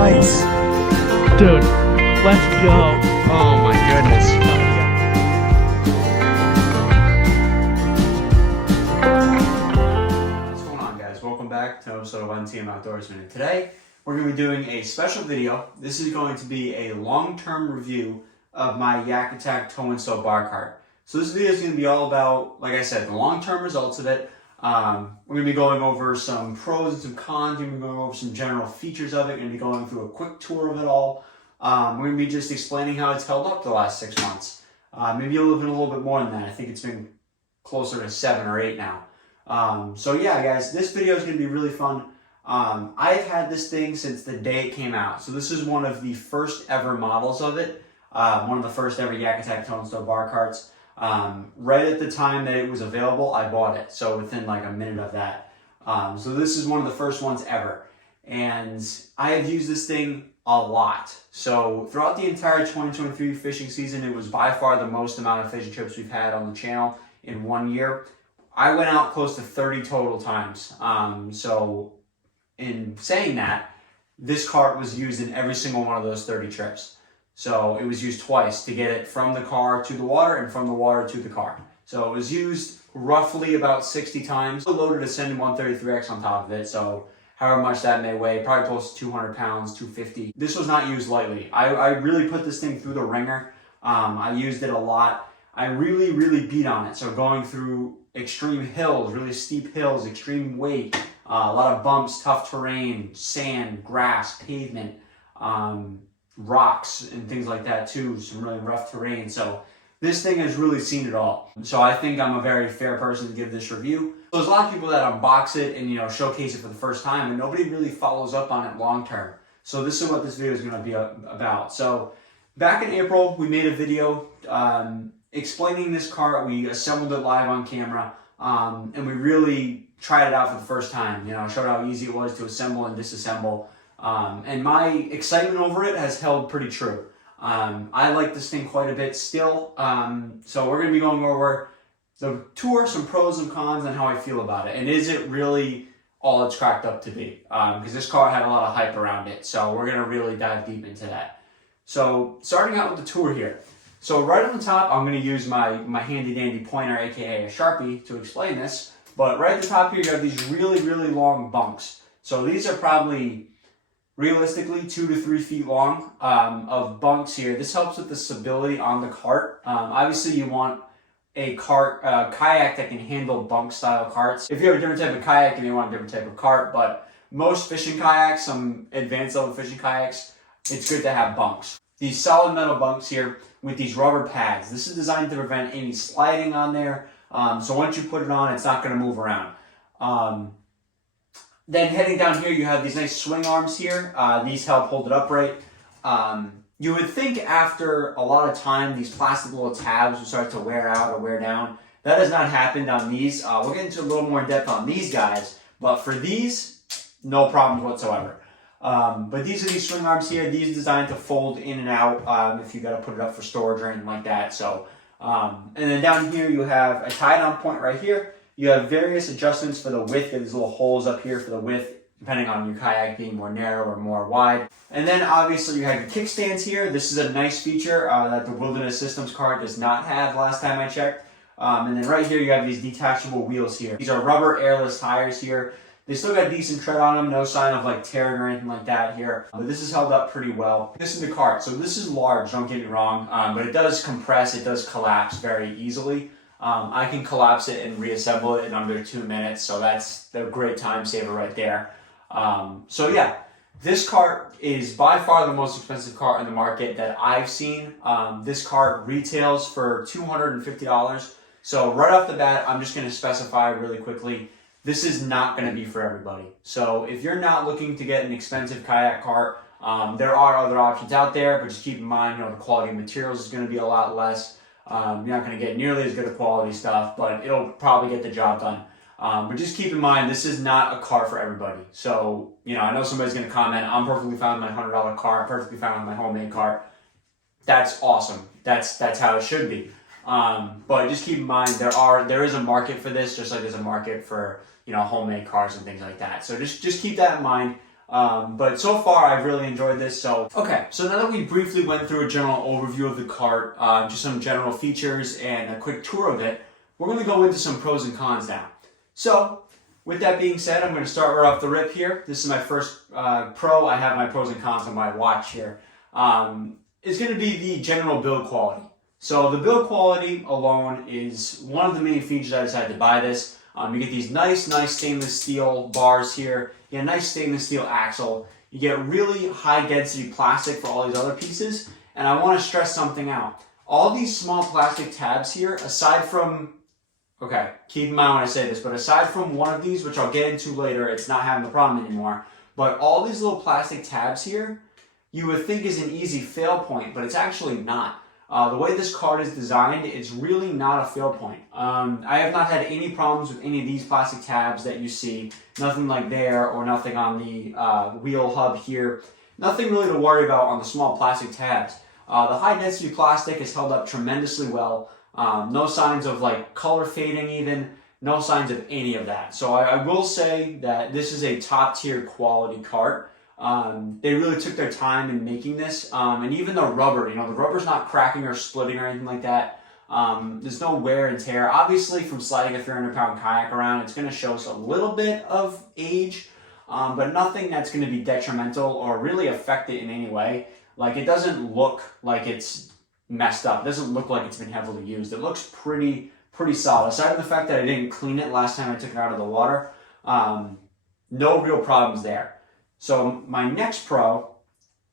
Nice. Dude, let's go. Oh my goodness. What's going on, guys? Welcome back to episode of TM Outdoorsman. And today we're going to be doing a special video. This is going to be a long-term review of my YakAttack TowNStow BarCart. So this video is going to be all about, like I said, the long-term results of it. We're going to be going over some pros and some cons. We're going to be going over some general features of it. We're going to be going through a quick tour of it all. We're going to be just explaining how it's held up the last 6 months. Maybe a little bit more than that. I think it's been closer to 7 or 8 now. So yeah, guys, this video is going to be really fun. I've had this thing since the day it came out. So this is one of the first ever models of it. One of the first ever YakAttack TowNStow BarCarts. Right at the time that it was available, I bought it. So within like a minute of that. So this is one of the first ones ever. And I have used this thing a lot. So throughout the entire 2023 fishing season, it was by far the most amount of fishing trips we've had on the channel in 1 year. I went out close to 30 total times. So in saying that, this cart was used in every single one of those 30 trips. So it was used twice to get it from the car to the water and from the water to the car. So it was used roughly about 60 times. I loaded a Sending 133X on top of it, so however much that may weigh, probably close to 200 pounds, 250. This was not used lightly. I really put this thing through the ringer. I used it a lot. I really beat on it. So going through extreme hills, really steep hills, extreme weight, a lot of bumps, tough terrain, sand, grass, pavement, rocks and things like that too, some really rough terrain. So this thing has really seen it all. So I think I'm a very fair person to give this review. So there's a lot of people that unbox it and, you know, showcase it for the first time, and nobody really follows up on it long term. So this is what this video is going to be about. So back in April, we made a video explaining this cart. We assembled it live on camera, and we really tried it out for the first time. You know, showed how easy it was to assemble and disassemble. And my excitement over it has held pretty true. I like this thing quite a bit still. So we're going to be going over the tour, some pros and cons, and how I feel about it. And is it really all it's cracked up to be? Because this car had a lot of hype around it. So we're going to really dive deep into that. So starting out with the tour here. So right on the top, I'm going to use my handy dandy pointer, aka a Sharpie, to explain this. But right at the top here, you have these really long bunks. So these are probably realistically 2 to 3 feet long of bunks here. This helps with the stability on the cart. Obviously you want a kayak that can handle bunk style carts. If you have a different type of kayak and you want a different type of cart, but most fishing kayaks, some advanced level fishing kayaks, it's good to have bunks. These solid metal bunks here with these rubber pads. This is designed to prevent any sliding on there. So once you put it on, it's not going to move around. Then heading down here, you have these nice swing arms here. These help hold it upright. You would think after a lot of time, these plastic little tabs will start to wear out or wear down. That has not happened on these. We'll get into a little more in depth on these guys, but for these, no problems whatsoever. But these are these swing arms here. These are designed to fold in and out if you got to put it up for storage or anything like that. So, and then down here, you have a tie-down point right here. You have various adjustments for the width. There's little holes up here for the width, depending on your kayak being more narrow or more wide. And then obviously you have your kickstands here. This is a nice feature that the Wilderness Systems cart does not have last time I checked. And then right here you have these detachable wheels here. These are rubber airless tires here. They still got decent tread on them, no sign of like tearing or anything like that here. But this is held up pretty well. This is the cart. So this is large, don't get me wrong, but it does compress, it does collapse very easily. I can collapse it and reassemble it in under 2 minutes, so that's the great time saver right there. So yeah, this cart is by far the most expensive cart in the market that I've seen. This cart retails for $250. So right off the bat, I'm just going to specify really quickly, this is not going to be for everybody. So if you're not looking to get an expensive kayak cart, there are other options out there, but just keep in mind, you know, the quality of materials is going to be a lot less. You're not going to get nearly as good a quality stuff, but it'll probably get the job done. But just keep in mind, this is not a cart for everybody. So, you know, I know somebody's going to comment, I'm perfectly fine with my $100 cart, perfectly fine with my homemade cart. That's awesome. That's how it should be. But just keep in mind, there is a market for this, just like there's a market for, you know, homemade cars and things like that. So just keep that in mind. But so far, I've really enjoyed this. So, okay, so now that we briefly went through a general overview of the cart, just some general features and a quick tour of it, we're going to go into some pros and cons now. So, with that being said, I'm going to start right off the rip here. This is my first pro. I have my pros and cons on my watch here. It's going to be the general build quality. So the build quality alone is one of the main features I decided to buy this. You get these nice stainless steel bars here. You get a nice stainless steel axle. You get really high density plastic for all these other pieces. And I want to stress something out. All these small plastic tabs here, aside from, okay, keep in mind when I say this, but aside from one of these, which I'll get into later, it's not having the problem anymore. But all these little plastic tabs here, you would think is an easy fail point, but it's actually not. The way this cart is designed, it's really not a fail point. I have not had any problems with any of these plastic tabs that you see. Nothing like there or nothing on the wheel hub here. Nothing really to worry about on the small plastic tabs. The high density plastic has held up tremendously well. No signs of like color fading even. No signs of any of that. So I will say that this is a top tier quality cart. They really took their time in making this, and even the rubber, the rubber's not cracking or splitting or anything like that. There's no wear and tear. Obviously, from sliding a 300-pound kayak around, it's going to show us a little bit of age, but nothing that's going to be detrimental or really affect it in any way. Like, it doesn't look like it's messed up. It doesn't look like it's been heavily used. It looks pretty solid. Aside from the fact that I didn't clean it last time I took it out of the water, no real problems there. So my next pro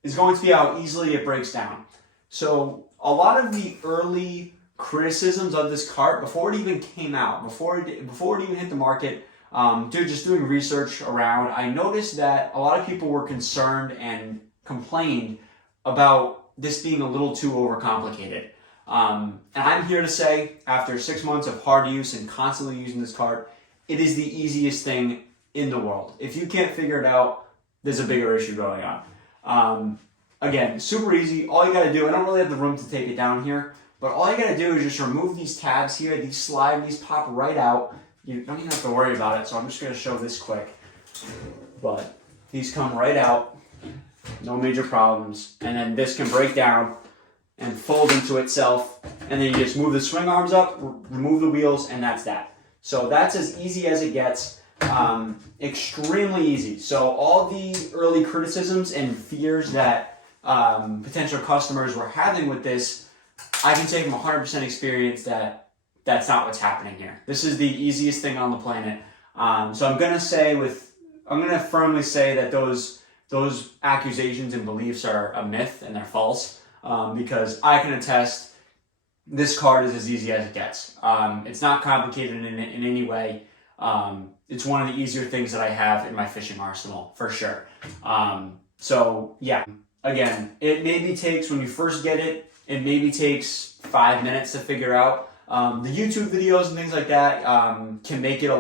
is going to be how easily it breaks down. So a lot of the early criticisms of this cart, before it even came out, before it even hit the market, just doing research around, I noticed that a lot of people were concerned and complained about this being a little too overcomplicated. And I'm here to say, after 6 months of hard use and constantly using this cart, it is the easiest thing in the world. If you can't figure it out, there's a bigger issue going on. Again, super easy. All you got to do, I don't really have the room to take it down here, but all you got to do is just remove these tabs here. These slide, these pop right out. You don't even have to worry about it, so I'm just going to show this quick. But these come right out, no major problems. And then this can break down and fold into itself. And then you just move the swing arms up, remove the wheels, and that's that. So that's as easy as it gets. Extremely easy. So all the early criticisms and fears that potential customers were having with this, I can say from 100% experience that that's not what's happening here. This is the easiest thing on the planet. So I'm gonna firmly say that those accusations and beliefs are a myth and they're false, because I can attest this cart is as easy as it gets. It's not complicated in any way. It's one of the easier things that I have in my fishing arsenal, for sure. So yeah, again, it maybe takes, when you first get it, it maybe takes 5 minutes to figure out. The YouTube videos and things like that can make it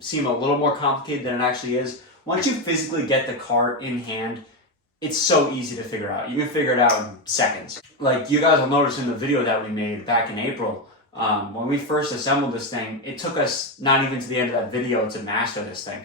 seem a little more complicated than it actually is. Once you physically get the cart in hand, it's so easy to figure out. You can figure it out in seconds. Like you guys will notice in the video that we made back in April, when we first assembled this thing, it took us not even to the end of that video to master this thing.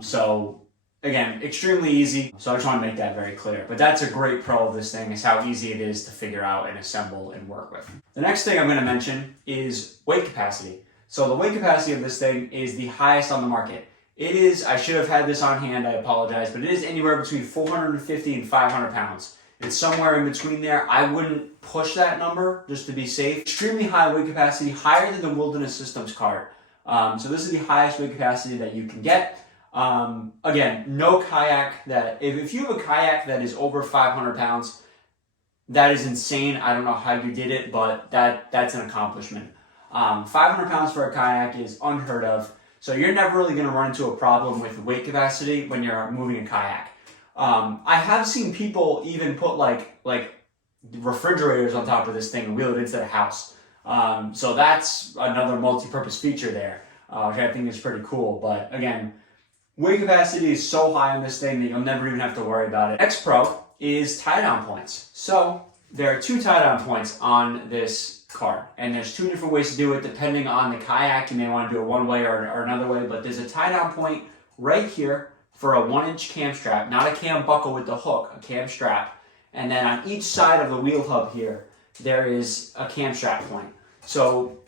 So again, extremely easy. So I just want to make that very clear. But that's a great pro of this thing, is how easy it is to figure out and assemble and work with. The next thing I'm going to mention is weight capacity. So the weight capacity of this thing is the highest on the market. It is, I should have had this on hand, I apologize, but it is anywhere between 450 and 500 pounds. It's somewhere in between there. I wouldn't push that number just to be safe. Extremely high weight capacity, higher than the Wilderness Systems cart. So this is the highest weight capacity that you can get. Again, no kayak that, if you have a kayak that is over 500 pounds, that is insane. I don't know how you did it, but that's an accomplishment. 500 pounds for a kayak is unheard of. So you're never really going to run into a problem with weight capacity when you're moving a kayak. I have seen people even put like refrigerators on top of this thing and wheel it into the house. So that's another multi-purpose feature there, which I think is pretty cool. But again, weight capacity is so high on this thing that you'll never even have to worry about it. Next pro is tie-down points. So there are 2 tie-down points on this cart, and there's 2 different ways to do it depending on the kayak. You may want to do it one way or another way, but there's a tie-down point right here for a 1-inch cam strap, not a cam buckle with the hook, a cam strap. And then on each side of the wheel hub here, there is a cam strap point. So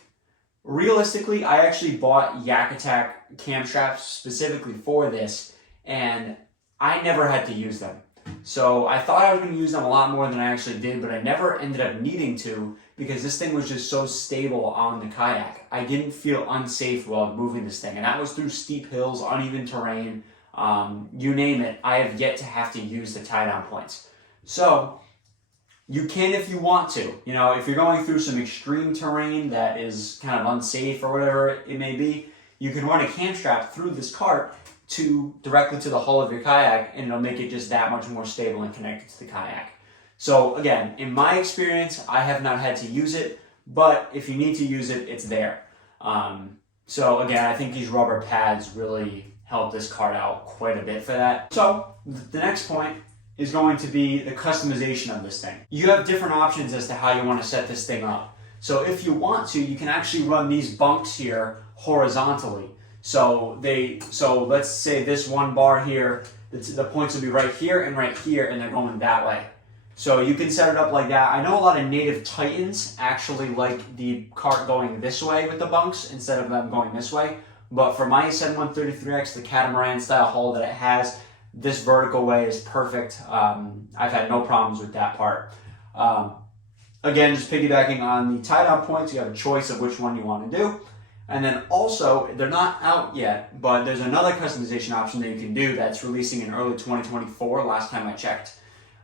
realistically, I actually bought YakAttack cam straps specifically for this, and I never had to use them. So I thought I was going to use them a lot more than I actually did, but I never ended up needing to because this thing was just so stable on the kayak. I didn't feel unsafe while moving this thing, and that was through steep hills, uneven terrain, you name it. I have yet to have to use the tie-down points. So you can if you want to. You know, if you're going through some extreme terrain that is kind of unsafe or whatever it may be, you can run a cam strap through this cart directly to the hull of your kayak, and it'll make it just that much more stable and connected to the kayak. So again, in my experience, I have not had to use it, but if you need to use it, it's there. So again, I think these rubber pads really help this cart out quite a bit for that. So the next point is going to be the customization of this thing. You have different options as to how you want to set this thing up. So if you want to, you can actually run these bunks here horizontally. So let's say this one bar here, the points will be right here, and they're going that way. So you can set it up like that. I know a lot of native Titans actually like the cart going this way with the bunks instead of them going this way. But for my 7133X, the catamaran style hull that it has, this vertical way is perfect. I've had no problems with that part. Again, just piggybacking on the tie-down points, you have a choice of which one you want to do. And then also, they're not out yet, but there's another customization option that you can do that's releasing in early 2024, last time I checked.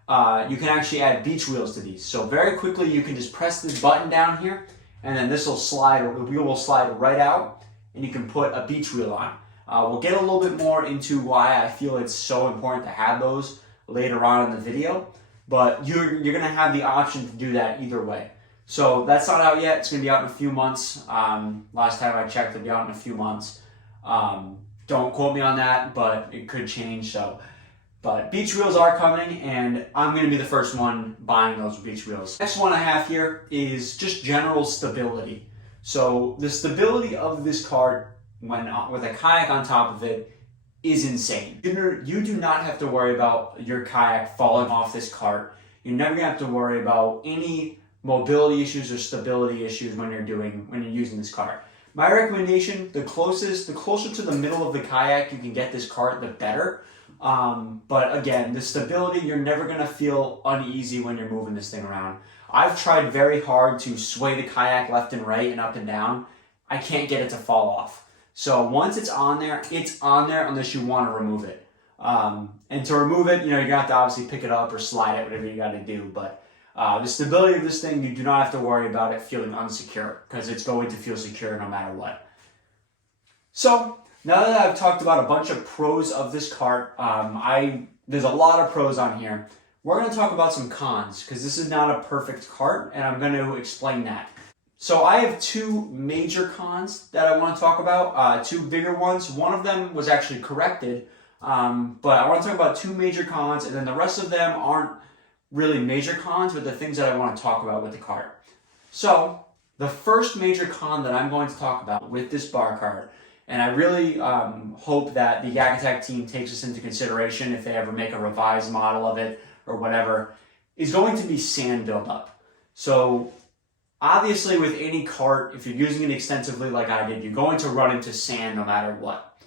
You can actually add beach wheels to these. So very quickly, you can just press this button down here, and then this will slide, or the wheel will slide right out, and you can put a beach wheel on. We'll get a little bit more into why I feel it's so important to have those later on in the video, but you're going to have the option to do that either way. So that's not out yet. It's going to be out in a few months. Last time I checked, it'll be out in a few months. Don't quote me on that, but it could change. But beach wheels are coming, and I'm going to be the first one buying those beach wheels. Next one I have here is just general stability. So the stability of this cart, when with a kayak on top of it, is insane. You do not have to worry about your kayak falling off this cart. You're never going to have to worry about any mobility issues or stability issues when you're using this cart. My recommendation, the closer to the middle of the kayak you can get this cart, the better. But again, the stability, you're never going to feel uneasy when you're moving this thing around. I've tried very hard to sway the kayak left and right and up and down. I can't get it to fall off. So once it's on there unless you want to remove it. And to remove it, you're going to have to obviously pick it up or slide it, whatever you got to do. But the stability of this thing, you do not have to worry about it feeling unsecure because it's going to feel secure no matter what. So now that I've talked about a bunch of pros of this cart, there's a lot of pros on here. We're going to talk about some cons because this is not a perfect cart, and I'm going to explain that. So I have two major cons that I want to talk about, two bigger ones. One of them was actually corrected, but I want to talk about two major cons, and then the rest of them aren't really major cons, but the things that I want to talk about with the cart. So the first major con that I'm going to talk about with this BarCart, and I really hope that the YakAttack team takes this into consideration if they ever make a revised model of it or whatever, is going to be sand buildup. So obviously with any cart, if you're using it extensively like I did, you're going to run into sand no matter what.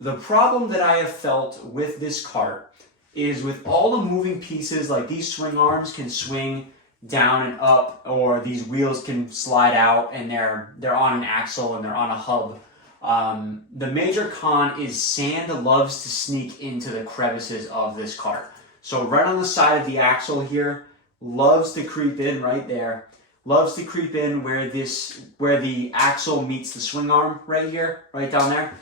The problem that I have felt with this cart is with all the moving pieces, like these swing arms can swing down and up, or these wheels can slide out and they're on an axle and they're on a hub. The major con is sand loves to sneak into the crevices of this cart. So right on the side of the axle here, loves to creep in right there. Loves to creep in where the axle meets the swing arm right here, right down there.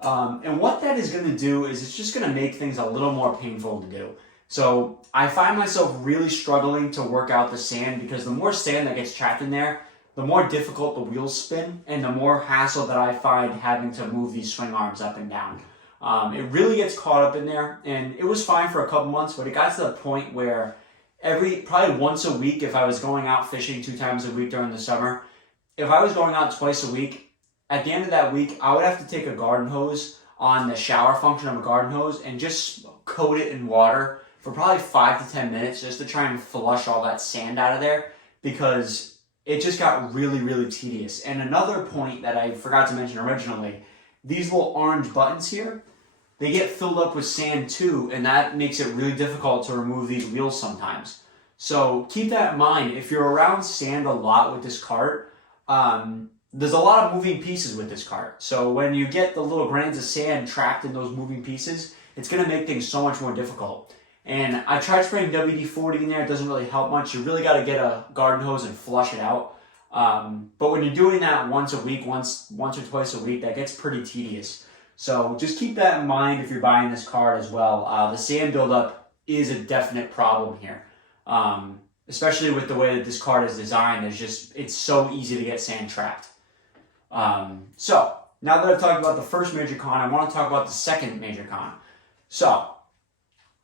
And what that is going to do is it's just going to make things a little more painful to do. So I find myself really struggling to work out the sand because the more sand that gets trapped in there, the more difficult the wheels spin and the more hassle that I find having to move these swing arms up and down. It really gets caught up in there, and it was fine for a couple months, but it got to the point where probably once a week, if I was going out fishing 2 times a week during the summer, if I was going out twice a week, at the end of that week, I would have to take a garden hose on the shower function of a garden hose and just coat it in water for probably 5 to 10 minutes just to try and flush all that sand out of there, because it just got really, really tedious. And another point that I forgot to mention originally, these little orange buttons here, they get filled up with sand too, and that makes it really difficult to remove these wheels sometimes. So keep that in mind. If you're around sand a lot with this cart, there's a lot of moving pieces with this cart. So when you get the little grains of sand trapped in those moving pieces, it's going to make things so much more difficult. And I tried spraying WD-40 in there. It doesn't really help much. You really got to get a garden hose and flush it out. But when you're doing that once a week, once or twice a week, that gets pretty tedious. So just keep that in mind if you're buying this cart as well. The sand buildup is a definite problem here. Especially with the way that this cart is designed, it's so easy to get sand trapped. So now that I've talked about the first major con, I want to talk about the second major con. So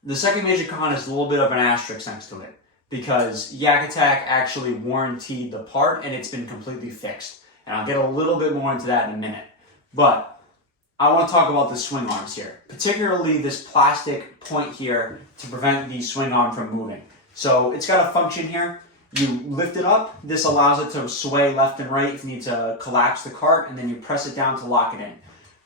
the second major con is a little bit of an asterisk next to it, because YakAttack actually warranted the part and it's been completely fixed. And I'll get a little bit more into that in a minute. But I want to talk about the swing arms here, particularly this plastic point here to prevent the swing arm from moving. So it's got a function here. You lift it up. This allows it to sway left and right if you need to collapse the cart, and then you press it down to lock it in.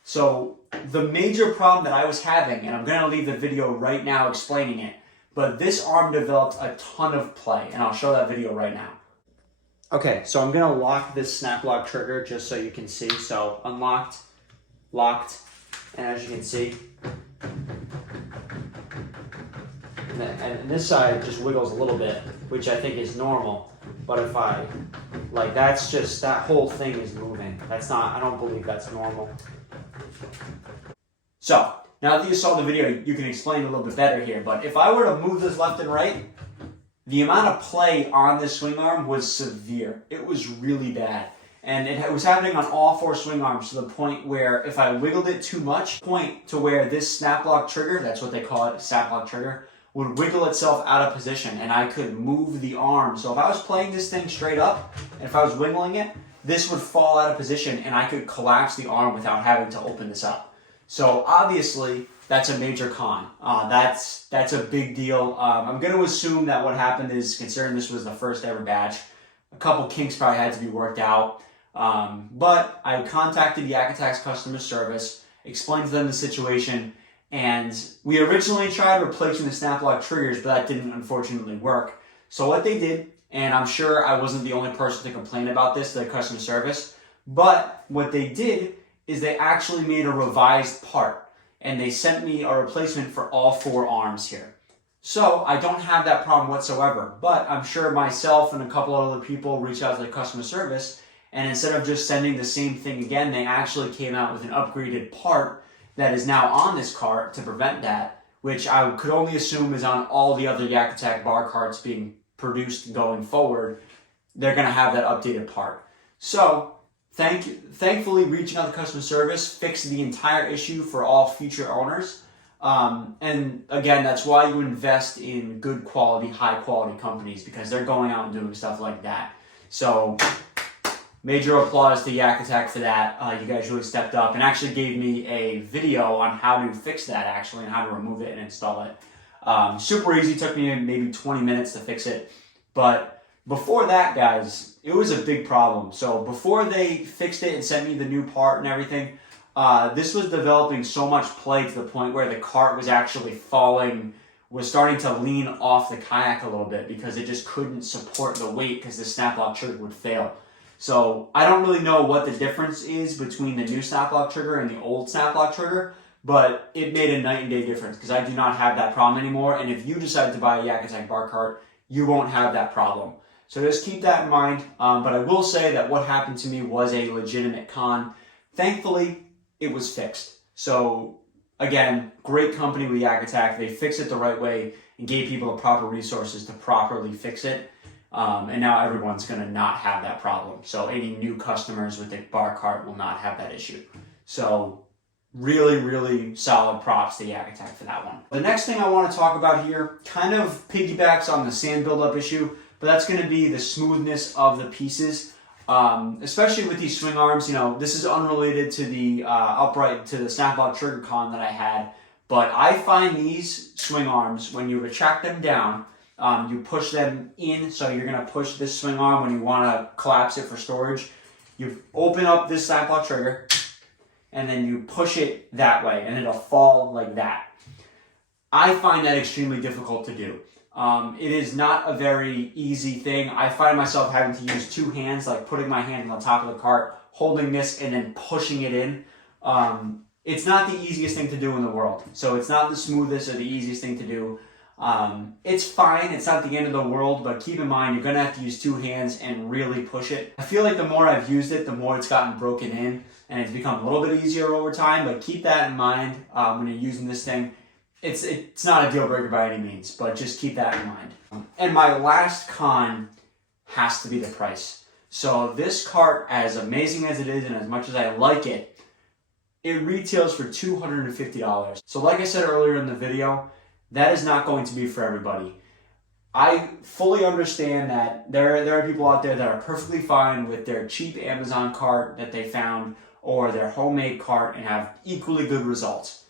So the major problem that I was having, and I'm going to leave the video right now explaining it, but this arm developed a ton of play, and I'll show that video right now. Okay, so I'm going to lock this snap lock trigger just so you can see. So unlocked, locked, and as you can see, and this side just wiggles a little bit, which I think is normal. But if I, that's just, that whole thing is moving. That's not, I don't believe that's normal. So, now that you saw the video, you can explain a little bit better here. But if I were to move this left and right, the amount of play on this swing arm was severe. It was really bad. And it was happening on all 4 swing arms to the point where if I wiggled it too much, point to where this snap lock trigger, that's what they call it, snap lock trigger, would wiggle itself out of position and I could move the arm. So if I was playing this thing straight up, and if I was wiggling it, this would fall out of position and I could collapse the arm without having to open this up. So obviously, that's a major con. That's a big deal. I'm going to assume that what happened is, considering this was the first ever batch, a couple kinks probably had to be worked out. But I contacted YakAttack's customer service, explained to them the situation, and we originally tried replacing the snap lock triggers, but that didn't unfortunately work. So what they did, and I'm sure I wasn't the only person to complain about this to the customer service, but what they did is they actually made a revised part, and they sent me a replacement for all 4 arms here. So I don't have that problem whatsoever, but I'm sure myself and a couple of other people reached out to the customer service, and instead of just sending the same thing again, they actually came out with an upgraded part that is now on this cart to prevent that, which I could only assume is on all the other YakAttack BarCarts being produced going forward. They're going to have that updated part. So thankfully, reaching out to customer service fixed the entire issue for all future owners. And again, that's why you invest in good quality, high quality companies, because they're going out and doing stuff like that. So major applause to YakAttack for that. You guys really stepped up and actually gave me a video on how to fix that actually and how to remove it and install it. Super easy, took me maybe 20 minutes to fix it. But before that, guys, it was a big problem. So before they fixed it and sent me the new part and everything, this was developing so much play to the point where the cart was actually falling, was starting to lean off the kayak a little bit because it just couldn't support the weight because the snap lock trigger would fail. So I don't really know what the difference is between the new snap lock trigger and the old snap lock trigger, but it made a night and day difference because I do not have that problem anymore. And if you decide to buy a YakAttack BarCart, you won't have that problem. So just keep that in mind. But I will say that what happened to me was a legitimate con. Thankfully, it was fixed. So again, great company with YakAttack. They fixed it the right way and gave people the proper resources to properly fix it. And now everyone's going to not have that problem. So any new customers with the BarCart will not have that issue. So really, really solid props to YakAttack for that one. The next thing I want to talk about here kind of piggybacks on the sand buildup issue, but that's going to be the smoothness of the pieces. Especially with these swing arms. You know, this is unrelated to the to the snap lock trigger con that I had, but I find these swing arms, when you retract them down, you push them in, so you're going to push this swing arm when you want to collapse it for storage. You open up this snap lock trigger, and then you push it that way, and it'll fall like that. I find that extremely difficult to do. It is not a very easy thing. I find myself having to use two hands, like putting my hand on the top of the cart, holding this, and then pushing it in. It's not the easiest thing to do in the world. So it's not the smoothest or the easiest thing to do. It's fine. It's not the end of the world, but keep in mind, you're going to have to use two hands and really push it. I feel like the more I've used it, the more it's gotten broken in, and it's become a little bit easier over time, but keep that in mind when you're using this thing. It's not a deal breaker by any means, but just keep that in mind. And my last con has to be the price. So this cart, as amazing as it is and as much as I like it, it retails for $250. So like I said earlier in the video, that is not going to be for everybody. I fully understand that there are people out there that are perfectly fine with their cheap Amazon cart that they found or their homemade cart and have equally good results.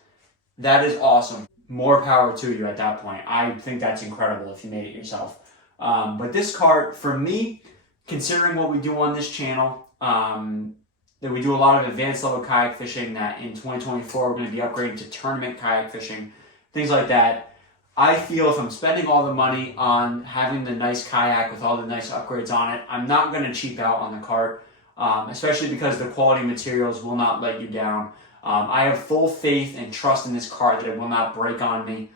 That is awesome. More power to you at that point. I think that's incredible if you made it yourself. But this cart, for me, considering what we do on this channel, that we do a lot of advanced level kayak fishing, that in 2024 we're going to be upgrading to tournament kayak fishing, things like that. I feel if I'm spending all the money on having the nice kayak with all the nice upgrades on it, I'm not going to cheap out on the cart, especially because the quality materials will not let you down. I have full faith and trust in this cart that it will not break on me.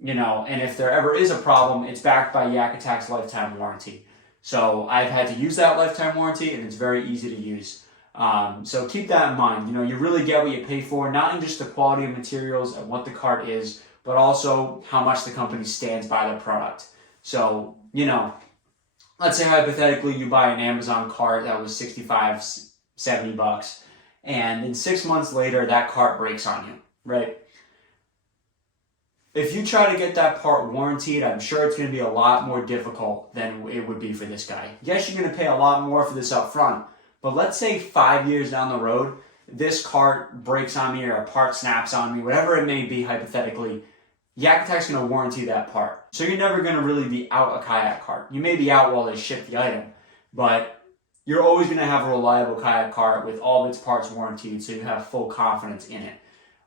You know, and if there ever is a problem, it's backed by YakAttack's lifetime warranty. So I've had to use that lifetime warranty, and it's very easy to use. So keep that in mind. You know, you really get what you pay for, not in just the quality of materials and what the cart is, but also how much the company stands by the product. So, you know, let's say hypothetically you buy an Amazon cart that was $65, $70. And then 6 months later, that cart breaks on you, right? If you try to get that part warranted, I'm sure it's going to be a lot more difficult than it would be for this guy. Yes, you're going to pay a lot more for this up front, but let's say 5 years down the road, this cart breaks on me or a part snaps on me, whatever it may be hypothetically, YakAttack's going to warranty that part. So you're never going to really be out a kayak cart. You may be out while they ship the item, but you're always going to have a reliable kayak cart with all of its parts warranted, so you have full confidence in it.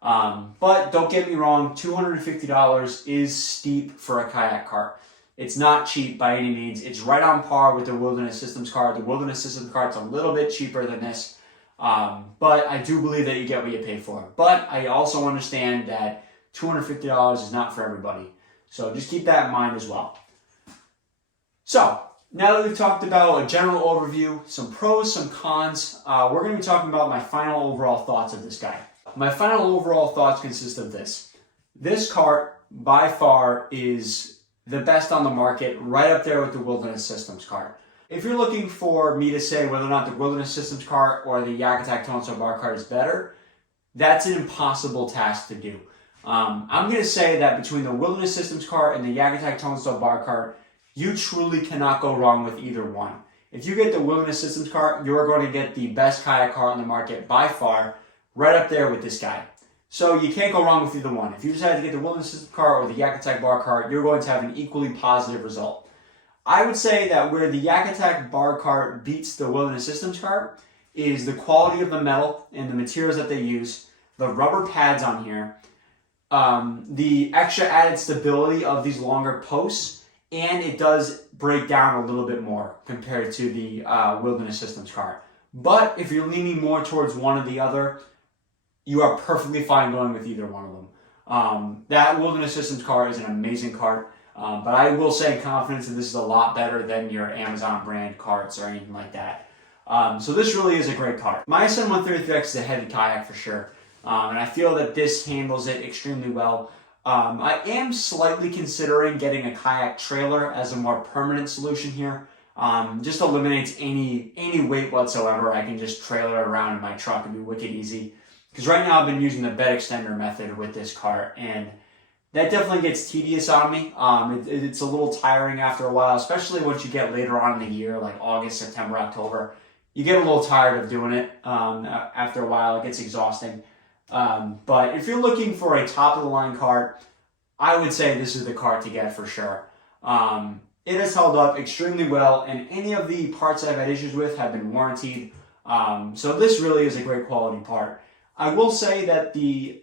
But don't get me wrong, $250 is steep for a kayak cart. It's not cheap by any means. It's right on par with the Wilderness Systems cart. The Wilderness Systems cart's a little bit cheaper than this, but I do believe that you get what you pay for. But I also understand that $250 is not for everybody. So just keep that in mind as well. So, now that we've talked about a general overview, some pros, some cons, we're going to be talking about my final overall thoughts of this guy. My final overall thoughts consist of this. This cart, by far, is the best on the market, right up there with the Wilderness Systems cart. If you're looking for me to say whether or not the Wilderness Systems cart or the YakAttack TowNStow BarCart is better, that's an impossible task to do. I'm going to say that between the Wilderness Systems cart and the YakAttack TowNStow BarCart, you truly cannot go wrong with either one. If you get the Wilderness Systems cart, you're going to get the best kayak cart on the market by far, right up there with this guy. So you can't go wrong with either one. If you decide to get the Wilderness Systems cart or the YakAttack BarCart, you're going to have an equally positive result. I would say that where the YakAttack BarCart beats the Wilderness Systems cart is the quality of the metal and the materials that they use, the rubber pads on here, the extra added stability of these longer posts, and it does break down a little bit more compared to the Wilderness Systems cart. But if you're leaning more towards one or the other, you are perfectly fine going with either one of them. That Wilderness Systems cart is an amazing cart, but I will say in confidence that this is a lot better than your Amazon brand carts or anything like that. So this really is a great cart. My SM133X is a heavy kayak for sure, and I feel that this handles it extremely well. I am slightly considering getting a kayak trailer as a more permanent solution here. Just eliminates any weight whatsoever. I can just trailer it around in my truck and be wicked easy. Because right now I've been using the bed extender method with this cart, and that definitely gets tedious on me. It's a little tiring after a while, especially once you get later on in the year, like August, September, October. You get a little tired of doing it after a while. It gets exhausting. But if you're looking for a top-of-the-line cart, I would say this is the cart to get for sure. It has held up extremely well, and any of the parts I've had issues with have been warranted. So this really is a great quality part. I will say that the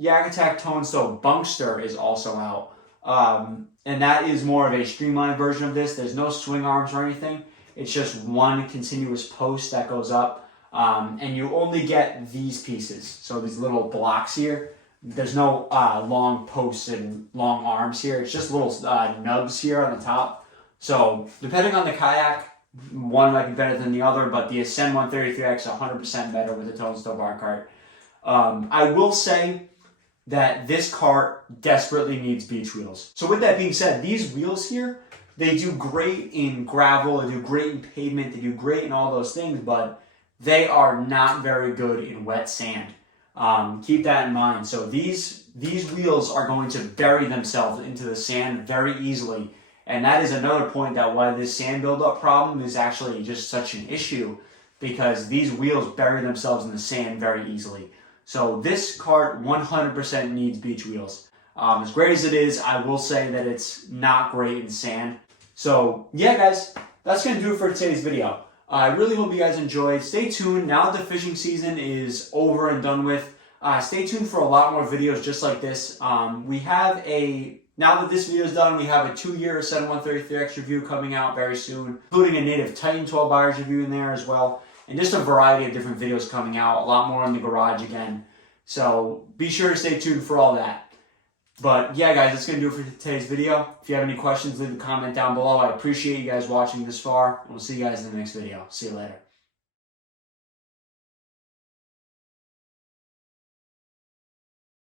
YakAttack TowNStow Bunkster is also out. And that is more of a streamlined version of this. There's no swing arms or anything. It's just one continuous post that goes up. And you only get these pieces. So these little blocks here. There's no long posts and long arms here. It's just little nubs here on the top. So depending on the kayak, one might be better than the other, but the Ascend 133X is 100% better with the TowNStow BarCart. I will say that this cart desperately needs beach wheels. So with that being said, these wheels here, they do great in gravel, they do great in pavement, they do great in all those things, but they are not very good in wet sand. Keep that in mind. So these wheels are going to bury themselves into the sand very easily. And that is another point that why this sand buildup problem is actually just such an issue, because these wheels bury themselves in the sand very easily. So this cart 100% needs beach wheels. As great as it is, I will say that it's not great in sand. So yeah, guys, that's going to do it for today's video. I really hope you guys enjoyed. Stay tuned. Now that the fishing season is over and done with, stay tuned for a lot more videos just like this. Now that this video is done, we have a 2-year Ascend 133X review coming out very soon, including a native Titan 12 buyers review in there as well, and just a variety of different videos coming out, a lot more in the garage again. So be sure to stay tuned for all that. But yeah, guys, that's going to do it for today's video. If you have any questions, leave a comment down below. I appreciate you guys watching this far, and we'll see you guys in the next video. See you later.